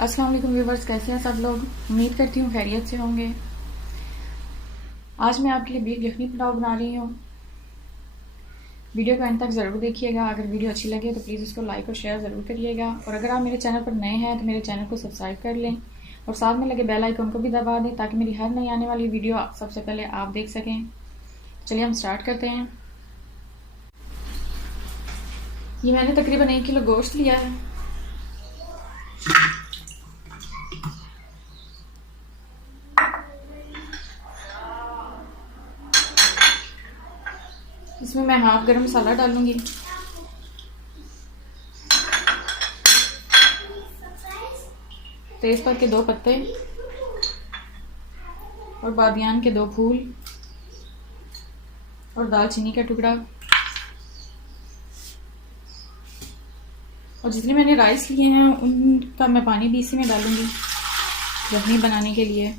अस्सलाम वालेकुम व्यूवर्स, कैसे हैं सब लोग। उम्मीद करती हूँ खैरियत से होंगे। आज मैं आपके लिए बीफ यखनी पुलाव बना रही हूँ। वीडियो को एंड तक ज़रूर देखिएगा। अगर वीडियो अच्छी लगे तो प्लीज़ उसको लाइक और शेयर ज़रूर करिएगा। और अगर आप मेरे चैनल पर नए हैं तो मेरे चैनल को सब्सक्राइब कर लें और साथ में लगे बेल आइकन को भी दबा दें ताकि मेरी हर नई आने वाली वीडियो सबसे पहले आप देख सकें। चलिए हम स्टार्ट करते हैं। ये मैंने तकरीबन 1 किलो गोश्त लिया है। इसमें मैं हाफ गरम मसाला डालूंगी, तेज़पत्ता के 2 पत्ते और बादियान के 2 फूल और दालचीनी का टुकड़ा। और जितने मैंने राइस लिए हैं उनका मैं पानी भी इसी में डालूंगी यखनी बनाने के लिए।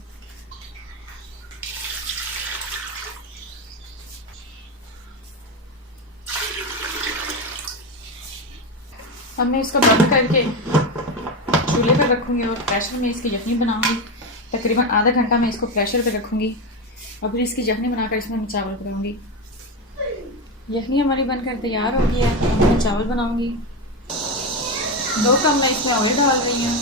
अब मैं इसको बंद करके चूल्हे पर रखूँगी और प्रेशर में इसकी यखनी बनाऊँगी। तकरीबन आधा घंटा मैं इसको प्रेशर पर रखूँगी और फिर इसकी यखनी बनाकर इसमें मैं चावल बनाऊँगी। यखनी हमारी बनकर तैयार हो गई है। अब मैं चावल बनाऊँगी। 2 कप मैं इसमें ऑयल डाल रही हूँ।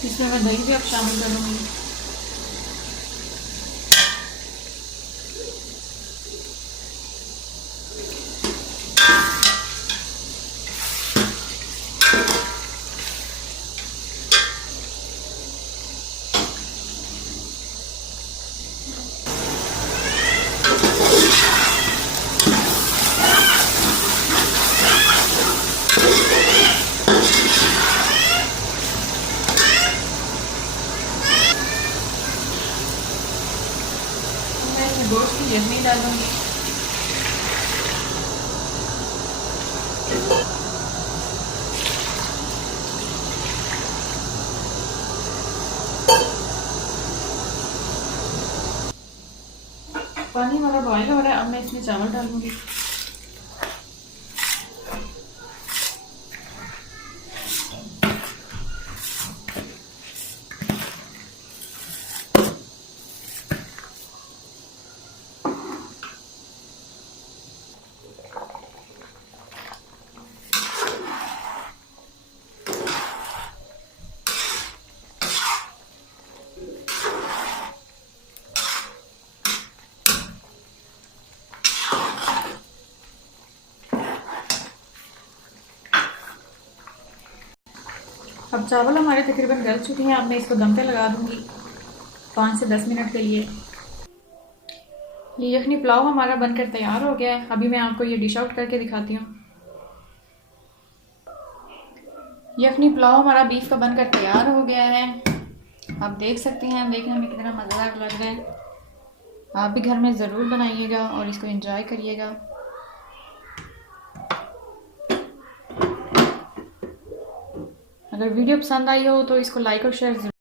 इसमें मैं दही भी अब शामिल करूँगी। गोश्त की यखनी डालूंगी। पानी हमारा बॉईल हो रहा है। अब मैं इसमें चावल डालूंगी। अब चावल हमारे तकरीबन गल चुके हैं। अब मैं इसको दम पे लगा दूंगी 5 से 10 मिनट के लिए। ये यखनी पुलाव हमारा बनकर तैयार हो गया है। अभी मैं आपको ये डिश आउट करके दिखाती हूँ। यखनी पुलाव हमारा बीफ का बनकर तैयार हो गया है। आप देख सकते हैं, देखने में कितना मज़ेदार लग रहा है। आप भी घर में ज़रूर बनाइएगा और इसको एंजॉय करिएगा। अगर वीडियो पसंद आई हो तो इसको लाइक और शेयर